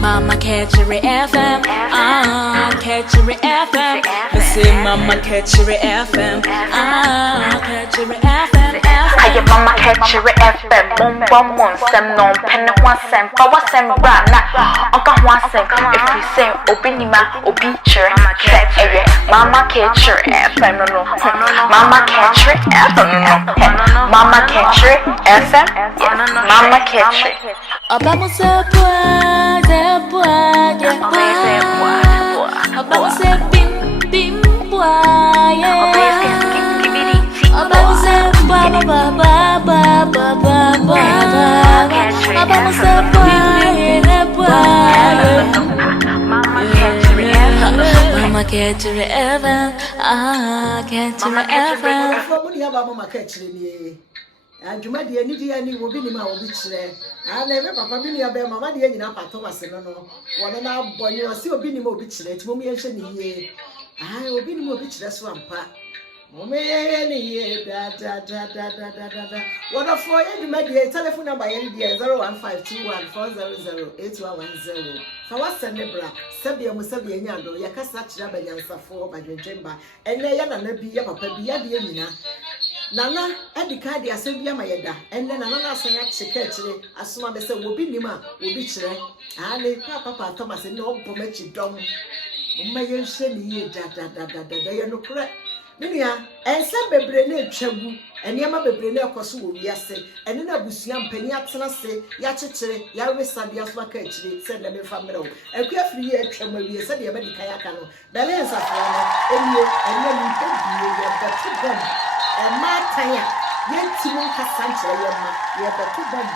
Mama catch your FM, catch your FM. Me say Mama catch your FM, catch your FM. Aye, mama catch your FM. Mum, some no pen one cent, but what's some brana? Uncle one cent. If we say Obinima, Obicher, Mama catch your FM. No, Mama catch your FM. Mama catch your FM. Mama catch your. Abamos a bim boy, Mama catch your Evan, catch your Evan. Mama catch you. And you might be any will be my own chair. I never papa be near Mama the engine up at Thomas and no one and now boy you are still being more bitch let me mention ye. I will be more bitch that's one part. What a for you made a telephone number 015214008110. For what's a nebra, Sabia Musabi and Yando, Yakasa Chabayan Safo by your chamber, and Layana be a papa be a diamina. Nana, and the card the assembly mayada, and then another saying secretary, as soon as will be Nima, will be chere, and a papa Thomas and no pomechi dom. Mayan Shelly, they are no correct. Minia, and some bebrene chabu, and Yama bebrene kosu yase, and then a busian peniatana say, Yache, Yarisa Diasmaka, said the family, and carefully a tremor, said the Americano, Balance of and then you don't be the two bomb. And my tire, yet Timon Cassancha, you have the two bomb.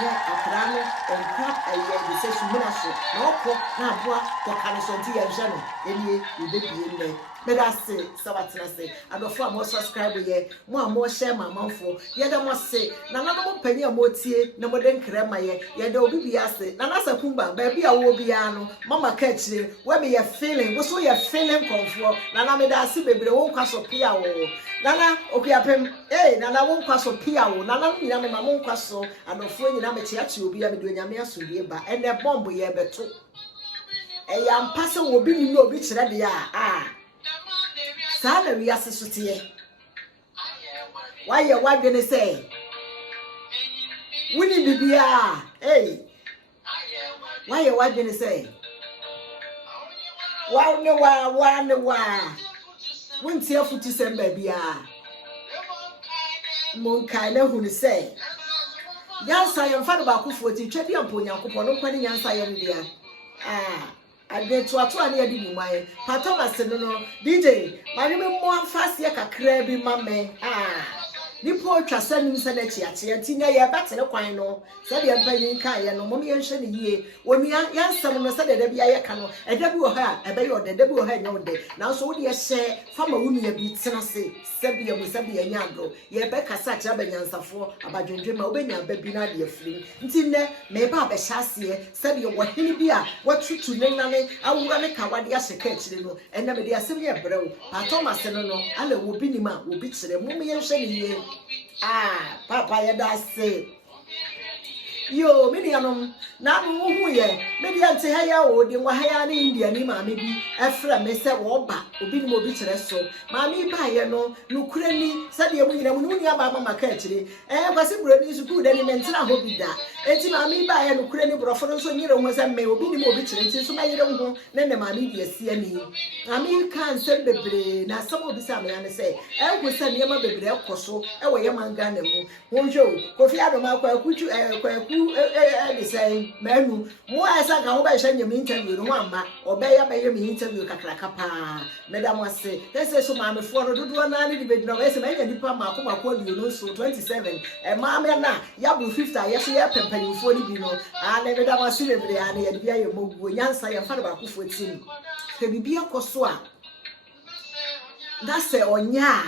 Yeah, a crane and crap a year, the session minister, no cook, now what for Canasonti and Jano, and ye, you did be in there. But I say, so what I say, and before more subscriber ye, more share my mouth for, yet I must say, Nana penny or more tea, no more than crema ye, yet there will be assay, Nanasa Kumba, baby, I will be ano, Mama catch you, where me a feeling, what's what you're feeling comfort, Nana made I see baby, won't pass or piao. Nana, okay, eh, Nana won't pass or piao, Nana, my won't pass so, and of when you know me, will be able to do your meals to be about, and the bomb we ever took. A young person will be no bitch that they are. Sana we associate. Why you what gonna say? We need to be hey. Why you what gonna say? Why no why? Won't see a foot to send baby Monkaina who say. Yansa yam fa ba ku 40 twedi ampo nyankopon no kwani yansa yam dia I get to a near the woman. Thomas no DJ. My name is more fast here, crabby mamma. The poor Trassan Sanetti, and Tina, ya better no quino. Said the Empire Kaya, no mommy and Shenny ye. When we are young, someone said that be a canoe, a debut her, a bay or the debut her no day. Now so dear share from a woman a bit Senasi, Sabia Musabi and Yango. Ye Becca such a banyansa for about your dream of Benya, baby, nadia free. Until may Baba Chassie, said you what he be what you to Nene, I will run a Kawadia catch the and never the assembly bro. Thomas and no, and the Wubinima will beat the mommy and Shenny. Papa, ya da say. Yo, Minianum, now who ye? Maybe I'll say, hey, oh, the Wahaya India, ni mammy be a friend, may say, Wobba, Ubinimo bitterness so. Mammy, by no, Nukreni, said the Winnie, Munia Mama Catchy, and was it really good element, and I hope that. It's mammy by a Nukreni brother, so near was a may be more bitterness, so my don't go, then the mammy be a CNE. I mean, can't send the brain, now some of the Sammy and say, I will send Yama baby, of course, so away a man gun, won't you? Coffee out of my could you say, Manu, more as I go by sending your interview, Mama, or by your interview, Cacapa. Madame was say, let's say so, Mamma, for do one debate, no, as a man, and Pama, call you know, so 27, and Mamma, Yabu 50, yes, you have pepper, 40, you know, and never that was silly, and be a move, Yansa, and Father Baku 14. Can be a coswa. That's a on ya.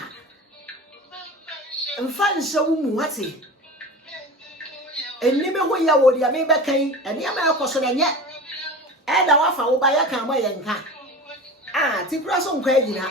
And find so what's it? And never when you would your neighbor came, and near my cousin yet. And I offer by a camera and car. Tibrason Quagina.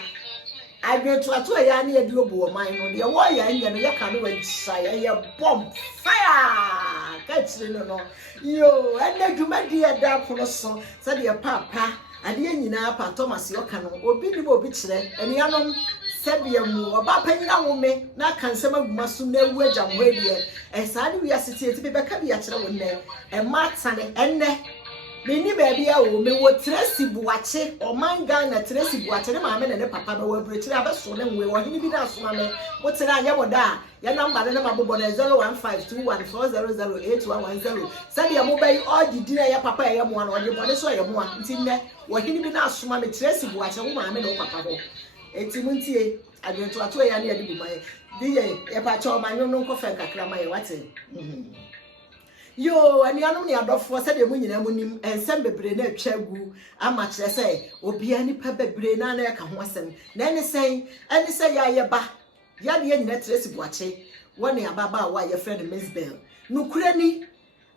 I get to a yani a global mine on the warrior and you can wait shy a bomb fire. Catch no. Yo, and then you might dear dark for us, said your papa, and the end pa Thomas Yokano, or Billy Bobitch, and Yanum said the moo about penny woman, not can some of Masune wedge and radio, and Sadi we are sitting to be back at the actual name, and Mark Sunday and Mini baby, I will be what Tracy Buache or mine gun at Tracy Buache, mamma and papa were bridge never soon and we were him us, mamma. What's an ayamoda? Your number, the number 015214008110. Send your mobile or the dinner, your papa, I am one or your body, so I am one. Until there, what he been asked, mamma, Tracy Buache, mamma, no papa. It's Muntie, I went to a toy and near my dear, a patch of my no coffee, Cramay, what's it? Yo, and the enemy are for said the winning and send the brain a chagu. How much they say, or be any pepper brain and I can was them. Then say, and they say, ya ba, ya the end net rest watch one year baba, why your friend Miss Bell. No cranny,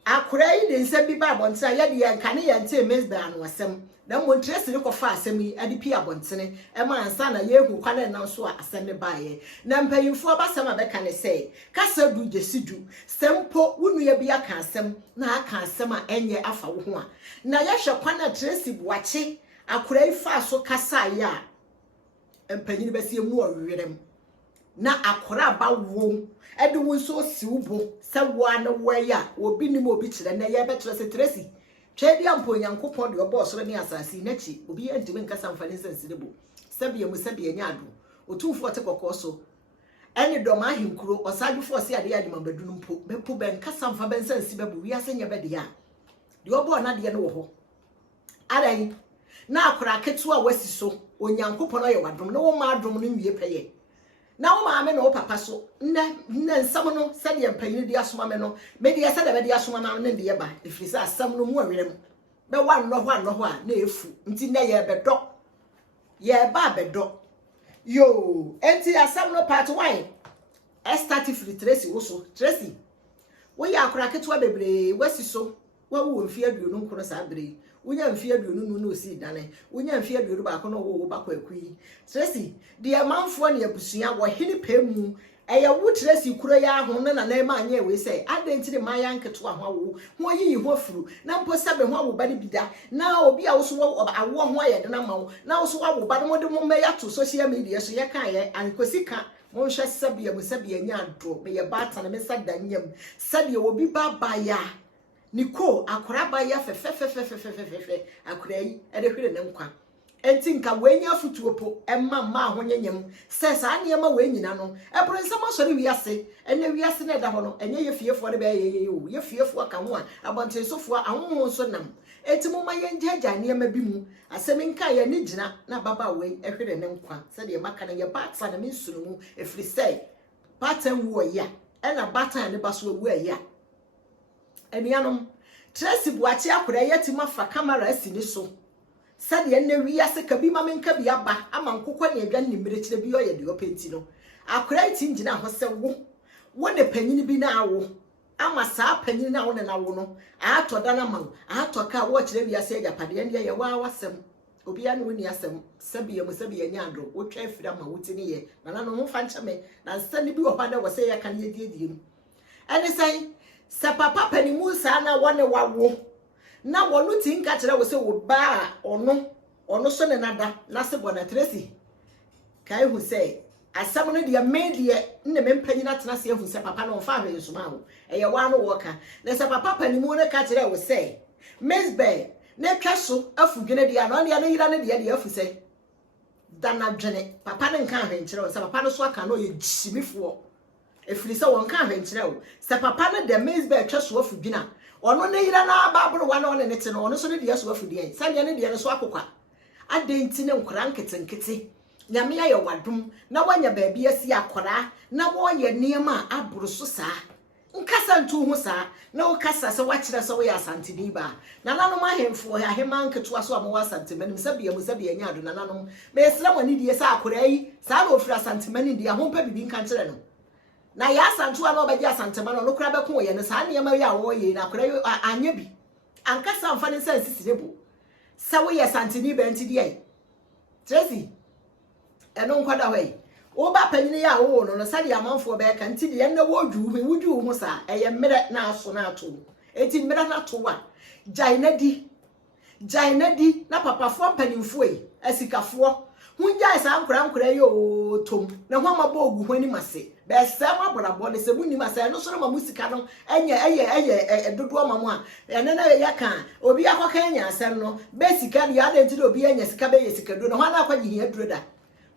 I cried and said, be bab on say, ya and canny and say Miss Bell was some. Then one dress look of fast me at the Pia Bontene, and my son a year who can't announce what I send by ye. Now paying for about some of the can say, Castle do the Sidu, Sempo wouldn't be a cansem, now can't summer any after one. Now ya shall pana dressy watching, I crave fast so Casaya and Penny Bessie more rhythm. Now I crab about room, and the one so subo, someone where ya will be no more bitch than they ever trust a Tracy. Chedi ampo Yankopon your boss when asasi nechi obi ntimi nkasa mfani sensible sabi mu sabi anyado otumfo tekokkoso ene doma hinkuro osadufo se ade ade mabadunu mpo bepo ben kasa mfa ben sensi bebu wi asenya bede ya de obo na de ne wo ho adan na akora ketu a wasi so Onyankopon oye wadom na wo ma adom no nwie peye na wo maame na wo papa so nne nsam no sade empanyi di asoma me no me de sade be de asoma ma ne de ba efrisa asam no mu awerem be wan no ho a na efu nti na ye bedo ye ba bedo yo enti asam no part 1 start free Tracy wo so Tracy wo ya akora ketu bebre wasi so wo mfi aduonu nkono sa bre Unya mfi aduonu no si dane unya mfi aduonu ba ko no wo ba kwa akui Tracy de amanfo na abusua wo hene pemu eya wo Tracy kuro ya ho na na ma anya we say adentire ma ya nketo ahwo ho yiyi ho afuru na mpo sabe ho awo ba de bida na obi a wo so wo awo ho ayede na ma wo na wo so wo ba de mo me ya to social media so ye kan ye ankosika mo hwe sabe anya ado me ye ba ta na me sadanyam sabe obi ba ya Nico, akora ba ya fe akora yi ede hwere ne nkwa enti nka wenya futuopo emma ma ahonyanyam se sa niema wenyina no ebro nsam asori wiase ene wiase na da ho no enye ye fiefo de be ye fiefo aka ho a abonte sofo ahonho so nam enti mo ma ye njaja niema bi mu asem nka ye ni gina na baba we ehwere ne nkwa se de maka na ye batsa na mensunu mu efri sei pattern wo ya ena batan ne baso wo ya Enianom Tracy Buache akora yetima fa camera asini so sade enne wiase ka bi mamenka bi aba ama nkokọ ne adwan ni mmerekire bi oyede openti no akora iti ngina ho se wo ne panyini bi na awo ama saa panyini na wo ne na wo no atoda na ma atoka wo kire wiase agapade ne ye wa wasem obi anu ni asem sabi anya ando wo twa afira ma wotini ye na no ho fa ncheme na nsani bi wo pa na wo se ye kan ye die mu ene sai se papa panimu sa na wone wawo na wonu tinka kire wo se wo ba ono so ne nada na se bona Tracy kai hu se asam no de media nne mempanyina tena se hu se papa no fa hwe nsoma ho eye wa no woka na se papa panimu ne ka kire wo se Miss Bell ne twaso afudwene de ano ne yira ne de afu se dana dwene papa ne nka hwe nkire wo se papa no so aka no ye gyimifo efiri se won ka hwenkire wo se papa no de Miss Bell twaso afudwina ono ne yira na babro wa no ne te no ono so ne de so afudie sane ne de so akokwa adenti ne nkora nketenkete nyame ya wadum na wanya baabi asi akora na wo ye niema aburu so saa nkasa ntu hu saa na wo kasa se wakire se wo ya asanteni ba na nanom ahemfo ahema nketo aso am wa santemani msabia nya ado na nanom me esra wani die sa akora yi saa na ofira santemani die ahompa bibi nka nkire no na ya santu ana obaji asantemani no kura beko ye ne saa niema ya wo ye na akora anya bi ankasa amfani sense sirebo sa wo ya santeni ba nti die Tracy eno nkwada hwe wo ba panyini ya wo no sade amanfo be ka nti de na wudu ho sa eye mmere na aso na ato eti mmere na to wa jaina di na papafo panimfo yi asikafo hunja sa ankura yo tom na ho amabo ogu ho ni mase be se ma borabo ne se bunni mase no so no musika no eye dodo amamo a ene na ya kan obi akoka anya asem no be sika ya na enti obi anya sika be sika do no ho na akwaji hia duro da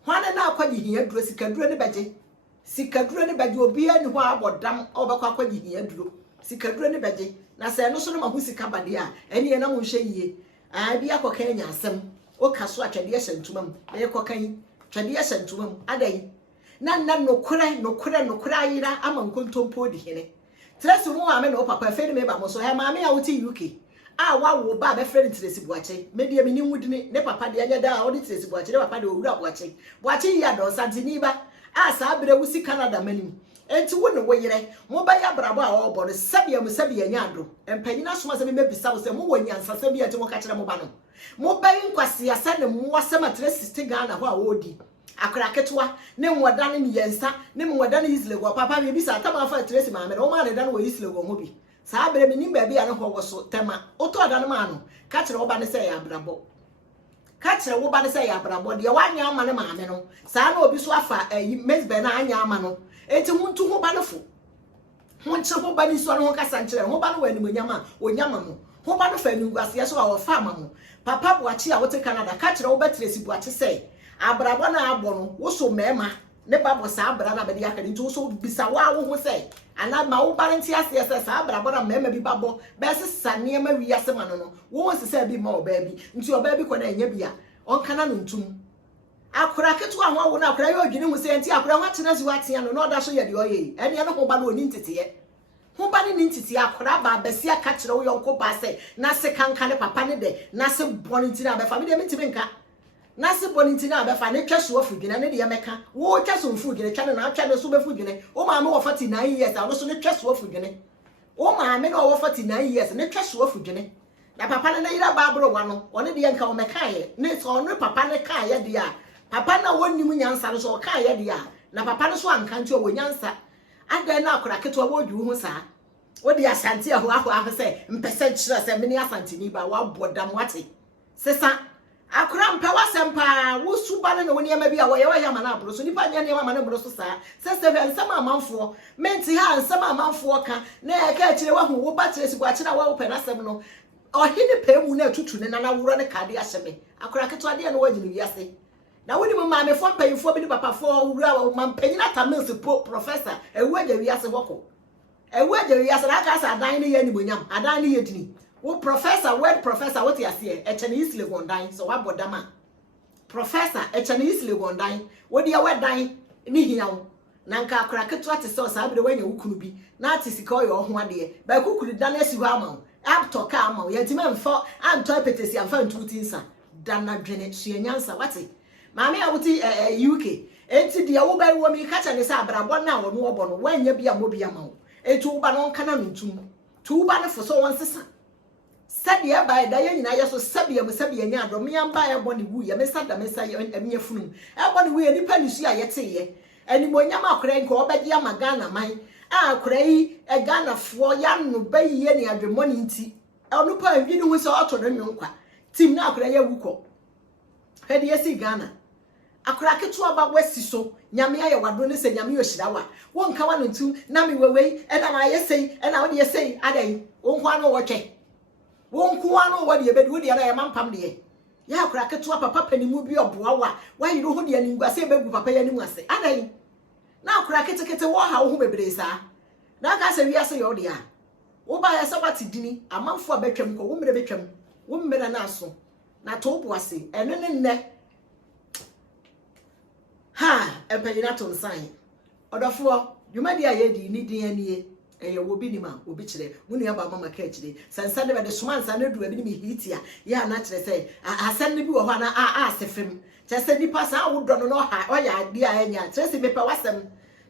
ho na akwaji hia duro sika duro ne beje obi ani ho abodam obekwa akwaji hia duro sika duro ne beje na se no so no musika bade a ene na mo hwe yie a bi akoka anya asem o kaso atwade ya santumam na yekokan twade ya santumam adai na nokure ayira ama nkontompo di hene Tresi mu ame na o papa fe ni me ba mo so he ma me ya wuti UK a wa wo ba be friend Tresi Buache me de mini wudini ne papa de anya da o di Tresi Buache ne papa de owura Buache ya do santini ba a sa abere wusi Canada manim enti wo ne wo yire mo ba ya brabo a o bo no sabia nya ado empanyina soma se me bisa wo se mo wo nyansa sabia enti mo ka kire mo ba no mo ba nkwasi asa ne mo wasema Tresi Stigana ho a wo di akra ketwa ne mwoda ne yensa ne mwoda ne isle go papa be bisa tama fa Tresi ma me o ma ne da no isle go ho bi sa bere me nim ba bia ne ho wo so tema oto da no ma no ka kire wo ba ne se ya brabo ka kire wo ba ne se ya brabo de wanya ama ne ma me no sa na obi so afa mesbe na anya ama no enti huntu ho ba ne fo hunche ho ba ni so no ho kasa nkire ho ba no wa ni monyama onyama mo ho ba no fa ni ngwase so wa fa ama mo papa Buache a wote Canada ka kire wo ba Tresi Buache se abrabo na abo no wo so mema ne babo sa abra na bedi akadi nti wo so bisa wa wo ho se ana ma wo balenti ase ase sa abrabo na mema bi babo be se sane ma wi ase ma no wo se se bi ma o ba bi nti o ba bi ko na enya bia on kana no ntum akura ketu ahwa wo na akura yo odwini mu se nti akura ho atena si watia no na oda so ye de oye ene no ho ba no oni ntete ho ba ni ntete akura ba besi aka kire wo yonko ba se na se kanka ne papa ne de na se boni nti na be fa me de mentime nka na se boni nti na be fa ne twaso afudwina ne de meka wo twaso mfudwina twa na atwa ne so be fudwina o ma me wo 49 years a no so ne twaso afudwina o ma me no wo 49 years ne twaso afudwina na papa ne yira baabro wa no one de yanka o meka ye ne so no papa ne ka ye de a papa na wonni mu nyansa no so o ka ye de a na papa ne so anka nti o nyansa ada na akora keto wo dwu ho sa wo de asante aho se mpese kira se me ne asante ni ba wa bodam wate sesa akura mpa wasempa wo suba na woni ema bi a wo ye wa ya ma na abro so nipa nya ne ma na abro so sa se nsama amanfo menti ha nsama amanfo ka na e ka kire wa hu wo ba Tresi Buache na wa wo pe na sem no ohini pe mu na tutu ne na wuro ne kade ahyeme akura keto ade no wagini wiase na woni mu ma me fo payifo bi ni papa fo wura wa ma panyina tamils professor ewu aja wiase hoko ewu aja wiase na ka sa adan ne ye ni bonyam adan ne ye dini wo professor word professor what you say echene isle gondan so wa bodama professor echene isle gondan wo dia wedan ni hiawo na nka akura keto ate so sa abere wanya wukunu bi na ate sika oyo ho ade ba kukuru dan asi ho ama apto ka ama ye tima mfo anto petesi amfa ntutinsa dan na dwene suenyansa wate maame a wuti UK enti dia wo ba wo mi ka cha ne sa abrabo na wo no obo no wanya bia mo bia ma wo etu wo ba no nka na ntum tu ba ne fo so won sesa sadi ya ba da ye nyina ye so sabi nya adom ya ba ye boni wu ye mesada mesa ye emye funum e boni wu ye nipa ni su ya ye teye ani monya ma akora nko obedi ya magana man a akora yi e Ghana fo ya no ba yi ne adwemoni nti onu pa wi ni hu se oto no nwonkwa tim na akora ye wuko hedi ye si Ghana akora ketu aba wasi so nyame aye wado ne se nyame yo hirawa wonka wa no ntu na me wewei e na ma ye sei e na wo de ye sei adai wonko no wotwe wonku anu wo de bedu de na ye mampam de ya akura ketu papa panimu bi oboa wa yiro ho de aningwase begu papa ya nimu ase adai na akura ketekete wo ha wo ho bebre sa na ka se wiase yo de a wo ba ya se wati dini amanfo abetwam ko wo mre betwam wo mre na aso na to bo ase eno ne nne ha empanyina to nsan odofo dwumadi aye di ni din anie eye wo bi ni ma obi kire munu aba mama ka kire sansa de be soma nsa na du abi ni mi hitia ya na kire say asan ne bi wo ho na asefem kire say nipa sa wo do no ha o ya adi a enya kire say pepa wasem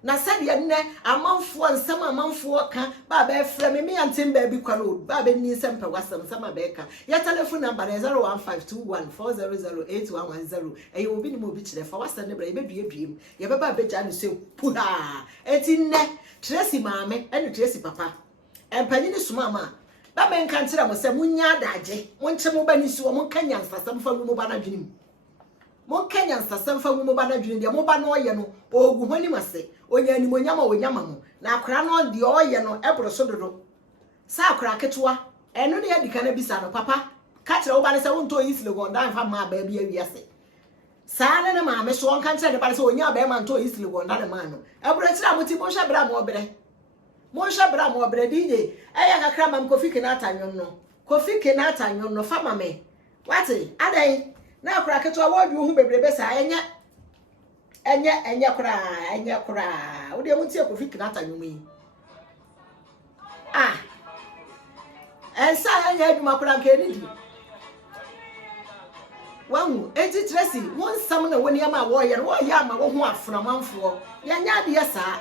na said ye ne amanfo nsam amanfo ka ba be frɛ me antem ba bi kwalo ba be ni nsam pɛ wasam sama be ka ya telephone number 01521400810 ɛyɛ obi ni mo bi kyerɛ fa wasam ne bra ye bedue duem ye beba beja no se puha eti ne Tracy maame ene Tracy papa empanyi ni suma ma ba me nka nkyerɛ mo se munya adagye monche mo ba ni so mo nka nyansasam fa mu ba na dwenim mon Kenyan sasam fa mu ba na dwene de mo ba no ye no ogu honi mase onya ni monyama onyama mo na akra no de oye no ebro so dodo sa akra ketewa eno ne yadika na bisa no papa ka kire wo ba ne se wonto yisile gonda fa ma ba bi awiase sa ne ma me so onka kire de ba se onya ba ma nto yisile gonda ne ma no ebro kire amoti mo hwa bra mo obere DJ eya kakra mam Kofi Kinata nyon no Kofi Kinata nyon no fa ma me wati adai na akura keto awadu hu bebrebe sa enye kura wo de mutie Kofi Kinata nwum yi ensa enye aduma kura nke ni di wangu enti Tracy won sam na woni ama wo ye ama wo hu afuna manfo ya nya de sa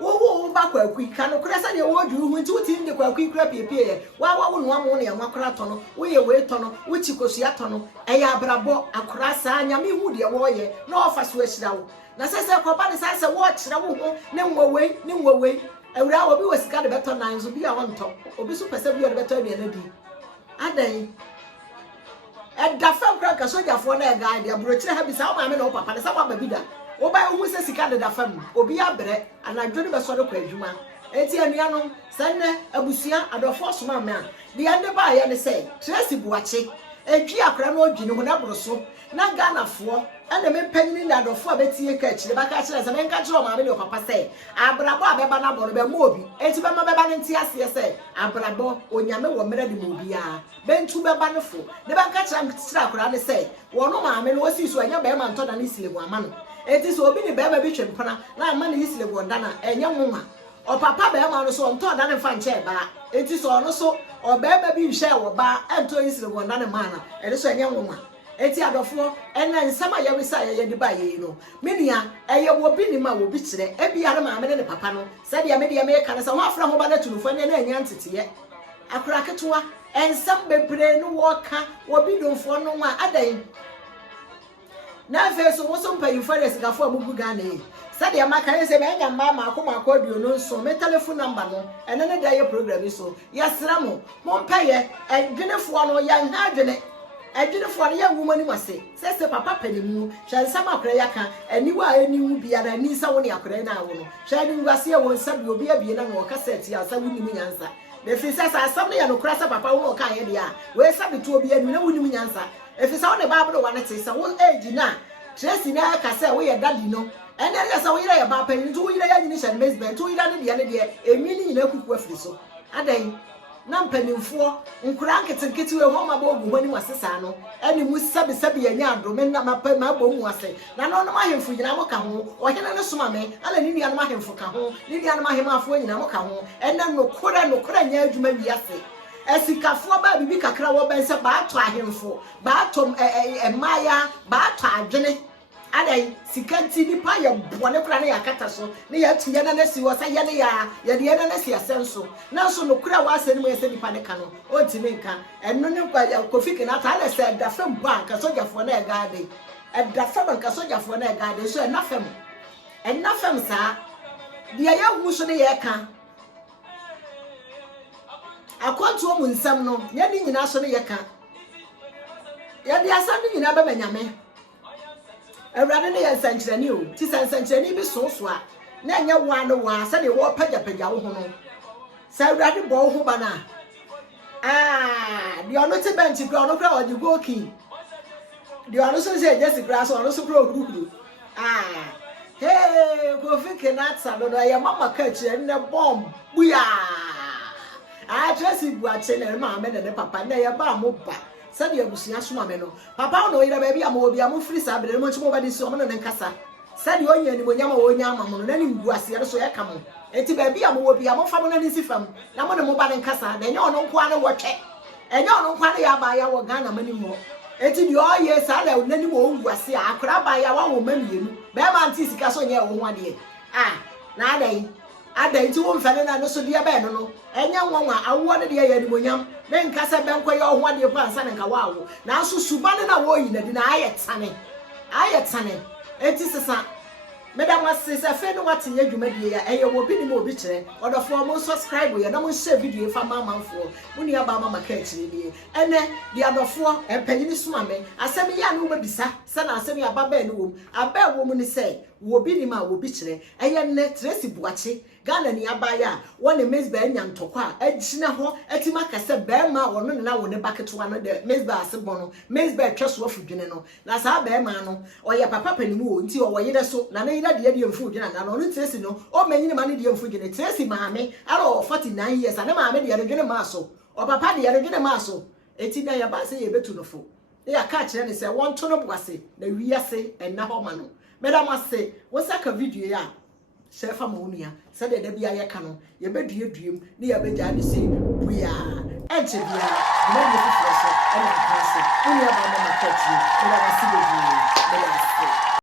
wo ba kwa akui ka no kura sa de wo duru hu nti wo tin de kwa akui kura piepie wa wo no amu ne anwa kura to no wo ye we to no wo chikosua to no eya abrabo akura sa nya me hu de wo ye na ofa so ahira wo na sese ko ba ne sa se wo kira wo ho ne nwowe ewura obi wo sika de beto nan so bi a wonto obi so pese bi o de beto bi na di adan da fam kura ka sojafo na ga de aburo kire ha bi sa wo ma me no papa ne sa wa ba bi da oba hu se sika de da fam obi abre anadwo ne beso de kwa adwuma enti anuanom sanne abusia adofo soma me a de ande ba ya ne se Tracy Buache edwi akra na odwi ne ho na broso na Ghanafo ene me panyin na adofo abetie ka akire ba ka kire se me nka kire o ma me ne papa se abrabo abeba na bono be mo obi enti be ma beba ne nti ase se abrabo onyame wo mere de mo obi a bentu beba ne fo ne ba nka kire akra ne se wono ma me no osi so anya be ma nto na ne sile bu ama no eti so obi ni beba bi twempana na ama ne yisile gonda na enye nwoma o papa beba no so onto da ne fa nche ba eti so no so o beba bi hwe wo ba ento yisile gonda ne ma na ede so enye nwoma eti adofo ena nsama ya wisa ya di ba ye no menia eye wo bi ni ma wo bi kire ebi ya ma me ne papa no se de ya me ka na se ho afra ho ba na tunufo ne na enya ntete akura ketewa ensam bebre no wo ka wo bi domfo no wa adan na fe so wo so mpayifo de sikafo amugu Ghana yi sade amaka ye se me nya mama akoma akodio no so me telephone number no ene ne da ye program so yasra mo mpaye edwenefo no ya nha adwene edwenefo no ya nwumani wase se papa panimu hwe nsama akora yaka aniwa aniwu biara ni sa wo ne akora na wo no hwe ni ngwase wo nsabi obi abie na no cassette ya sa wuni mu nyansa de fi sasa asam ne ya no kura sa papa wo ka ye dia we sabi tu obi anu na wuni mu nyansa efisa wona baabro wane tesa won age na Tracy na ka se wo ye daddy no ene ya sa wo yire ya ba pan ntu wo yire ya nyini shan mesben tu yire ne de emi ni nyina kuku afiri so adan na mpanimfo nkura nketenkete we ho ma ba ogu honi wasesa no ene mu sabi ya nya adome na mapa ma bo mu ase na no no mahemfo nyina mo ka ho ohene ne soma me ala ni nua no mahemfo ka ho ni nua no mahemafo nyina mo ka ho ene no kora nya adwuma wiase esikafo ba bibi kakra wo bense ba ato ahemfo ba ato emaya ba ato adwene adai sikanti ni pa ya bone kura ne yakata so ne ya tiye na nasi wo sa ye ne ya de ye na nasi asenso na so no kura wa aseni mo yese nipa ne ka no o ntimi nka eno ne kwa Kofi Kinata ala se da fam bank sojafo na ga de da fam ka sojafo na ga de so na fam sa de ya hu so ne ye ka akwanto mu nsam no nya di nyina so ne ye ka ya di asam di nyina ba manyame Ewrade ne yansankyerani o ti sansankyerani bi so a na nya wa no wa sa de wo pagya wo ho no sa ewrade bo wo ho ba na de ono ti bench kra ono kra oji goki de ono so se just kra so ono so kra oguru hey Kofi Kinata no ya mama ka kire ne bomb buya Tracy Buache ne ma me ne papa na ya ba mo ba sadi abusia soma me no papa no yira ba bia mo obi am free sa bere mo chimo ba di so mo no nkasa sadi onya ni monyama wonya ama mo no na ni nguase ya so ya ka mo enti ba bia mo obi am fa mo na ni sifam na mo ne mo ba ne nkasa na nya ono nkwa ne wotwe enya ono nkwa ne ya ba ya wo Ghana mani mo enti di oye sa na ni mo nguase akora ba ya wa wo mamienu be ma anti sika so nya wo ho ade na adai nti wo mfane na no so de ba no enya nwanwa awo ne de ya nimonyam ne nkasa benko ye ho ade pa ansa ne nka wawo na so subane na wo yi na di na ayetane enti sesa Madam was says a friend what in your media, and you will be more bitter, or the former subscribe, and no one share video for Mamma for when you are Mamma Catchy, and then the other 4 and penny swimming. I said, young woman, son, I send you a baby room. A bad woman say, will be my will bitter, and your net dressy watching. Ghana ni abaya one Miss Benyan Tokwa Edgina ho etimaka se bema wono na wo ne bucket one de Miss Ba asebono Miss Ba twaso afudwene no na sa bema no oye papa panimu o nti o woyede so na yida de de mfudwene na no Tracy no o manyine ma ne de mfudwene Tracy maame aro 49 years na maame de yedwene ma so o papa de yedwene ma so eti na ya ba se ye betu no fo e ya ka kire ne se won to no boase na wiase enna ho ma no madam ase wo saka video ya Shefa Monia said that be a canon, ye bed your dream, near Bedani say, we are. And said, we are, no difference, and I can't say, we are my catch you, and I see the dream,